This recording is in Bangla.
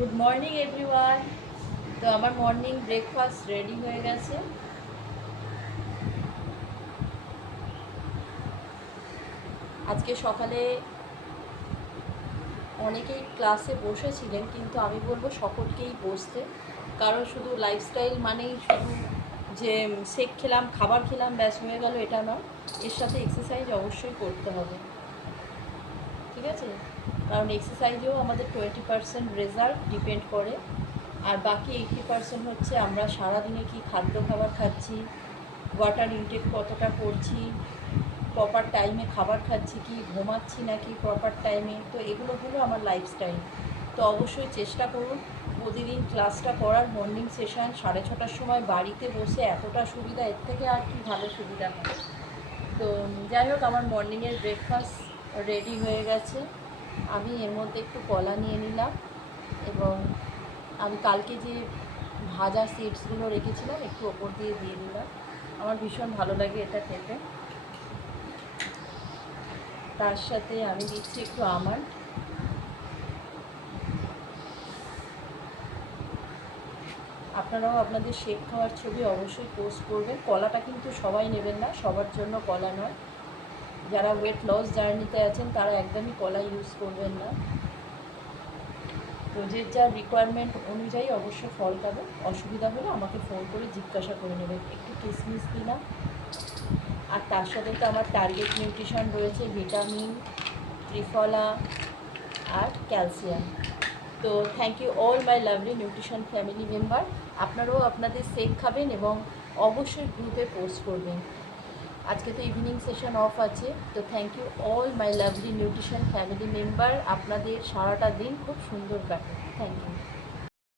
Good morning everyone. তো আমার মর্নিং ব্রেকফাস্ট রেডি হয়ে গেছে। আজকে সকালে অনেকেই ক্লাসে বসেছিলেন, কিন্তু আমি বলবো সকলকেই বসতে। কারণ শুধু লাইফস্টাইল মানেই শুধু যে শেক খেলাম, খাবার খেলাম, ব্যাস হয়ে গেল, এটা নয়। এর সাথে এক্সারসাইজ অবশ্যই করতে হবে, ঠিক আছে? কারণ এক্সারসাইজেও আমাদের 20% রেজাল্ট ডিপেন্ড করে, আর বাকি 80% হচ্ছে আমরা সারাদিনে কী খাদ্য খাবার খাচ্ছি, ওয়াটার ইনটেক কতটা করছি, প্রপার টাইমে খাবার খাচ্ছি কি, ঘুমাচ্ছি নাকি প্রপার টাইমে। তো এগুলো হলো আমার লাইফস্টাইল। তো অবশ্যই চেষ্টা করুন প্রতিদিন ক্লাসটা করার। মর্নিং সেশন 6:30টার সময় বাড়িতে বসে এতটা সুবিধা, এর থেকে আর কি ভালো সুবিধা হয়। তো যাই হোক, আমার মর্নিংয়ের ব্রেকফাস্ট রেডি হয়ে গেছে। আমি এর মধ্যে একটু কলা নিয়ে নিলাম, এবং আমি কালকে যে ভাজা সিডসগুলো রেখেছিলাম একটু ওপর দিয়ে দিলাম। আমার ভীষণ ভালো লাগে এটা খেতে। তার সাথে আমি দিচ্ছি একটু আমন্ড। আপনারাও আপনাদের শেক খাওয়ার ছবি অবশ্যই পোস্ট করবেন। কলাটা কিন্তু সবাই নেবেন না, সবার জন্য কলা নয়। যারা ওয়েট লস জার্নিতে আছেন তারা একদমই কলা ইউজ করবেন না। তো যে যা রিকোয়ারমেন্ট অনুযায়ী অবশ্য ফল খাবে। অসুবিধা হলে আমাকে ফোন করে জিজ্ঞাসা করে নেবেন। একটু কিশমিশ দিলাম, আর তার সাথে তো আমার টার্গেট নিউট্রিশন রয়েছে ভিটামিন, ত্রিফলা আর ক্যালসিয়াম। তো thank you all my lovely nutrition family member. আপনারাও আপনাদের শেক খাবেন এবং অবশ্যই গ্রুপে পোস্ট করবেন। আজকে তো ইভিনিং সেশন অফ আছে। তো thank you all my lovely nutrition family member. আপনাদের সারাটা দিন খুব সুন্দর কাটে। Thank you.